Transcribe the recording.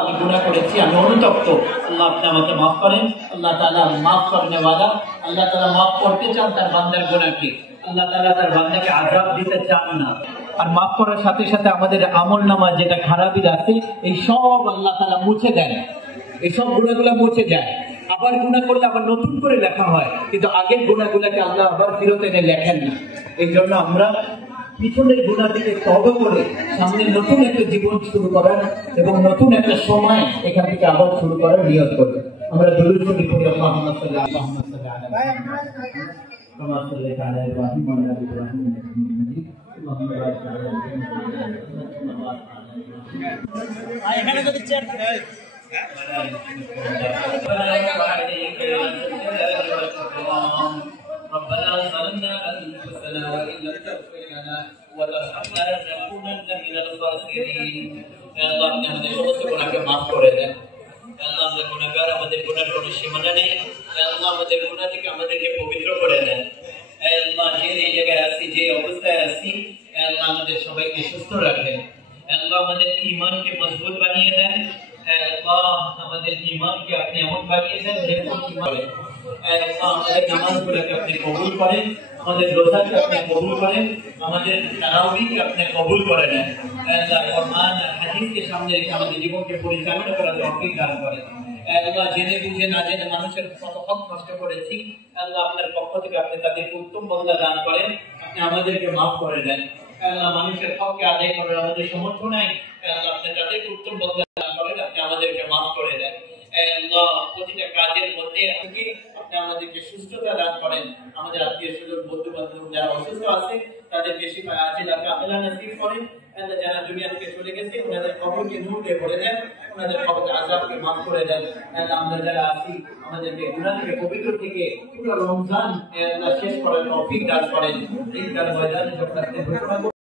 আমি গুনাহ করেছি, আমি অনুতপ্ত, আল্লাহ আপনি আমাকে মাফ করেন। আল্লাহ তাআলা মাফ করনে ওয়ালা, আল্লাহ তাআলা মাফ করতে চান তার বান্দার গুনাহকে। আল্লাহ তাআলা তার বান্দাকে আযাব দিতে চান না। আর মাফ করার সাথে সাথে আমাদের আমলনামা যেটা খারাপই আছে এই সব আল্লাহ তাআলা মুছে দেন, এই সব গুনাহগুলো মুছে যায়। আবার গুনাহ করলে আবার নতুন করে লেখা হয়, কিন্তু আগের গুনাহগুলোকে আল্লাহ আবার ফেরত এনে লেখেন না। এই জন্য আমরা পিছনের গুনাহ থেকে তওবা করে সামনে নতুন একটা জীবন শুরু করার এবং নতুন একটা সময় এখান থেকে আবার শুরু করার নিয়ত করি। আমরা দরুদ শরীফ পড়ি, আল্লাহুম্মা সাল্লি আলা কামা সাল্লাইতা আলা ইব্রাহিম ওয়া আলা ইব্রাহিম ইন্নাকা হামিদুম মাজিদ। আল্লাহুম্মা বারিক আলা মুহাম্মাদ। এখানে যদি চেয়ার থাকে ربنا ظلمنا أنفسنا وإن لم تغفر لنا وترحمنا لنكونن من الخاسرين। আল্লাহ আপনি আমাদের সমস্ত গুনাহকে মাফ করে দেন। আল্লাহ আমরা গুনাহগার, আমাদের গুনাহের কোনো সীমানা নেই। আল্লাহ আমাদের গুনাহ থেকে আমাদেরকে পবিত্র করে দেন। আল্লাহ যে জায়গায় আছি, যে অবস্থায় আছি, আল্লাহ আমাদের সবাইকে সুস্থ রাখেন। আল্লাহ আমাদের ঈমানকে মজবুত বানিয়ে দেন। আল্লাহ আমাদের ঈমানকে আপনি এমন বানিয়ে দেন যেরকম ঈমান। আল্লাহ আমাদের নামাজগুলোকে আপনি কবুল করেন, আমাদের রোজাকে আপনি কবুল করেন, আমাদের তারাবিকে আপনি কবুল করে নেন। আল্লাহ কোরআন আর হাদিসকে সামনে রেখে আমাদের জীবনকে পরিচালনা করার তৌফিক দান করেন। আল্লাহ জেনে বুঝে না জেনে মানুষের কত হক নষ্ট করেছি, আল্লাহ আপনার পক্ষ থেকে আপনি তাদেরকে উত্তম বদলা দান করেন, আপনি আমাদেরকে মাফ করে দেন। আল্লাহ মানুষের হককে আদায় করার আমাদের সামর্থ্য নাই, আল্লাহ আপনি তাদেরকে উত্তম বদলা দান করেন, আপনি আমাদেরকে মাফ করে দেন। আল্লাহ প্রতিটা কাজের মধ্যে আপনি আমাদেরকে সুস্থতা দান করেন। আমাদের আত্মীয় স্বজন, বন্ধু বান্ধব যারা অসুস্থ আছে তাদেরকে শিফা আজিলা কামিলা নসিব করেন। যারা দুনিয়া থেকে চলে গেছে ওনাদের কবরকে নূর দিয়ে ভরে দেন, ওনাদের কবরের আযাবকে মাফ করে দেন। আমরা যারা আছি আমাদেরকে গুনাহ থেকে পবিত্র থেকে পুরো রমজান শেষ করার তৌফিক দান করেন। এই ময়দানে যখন আপনি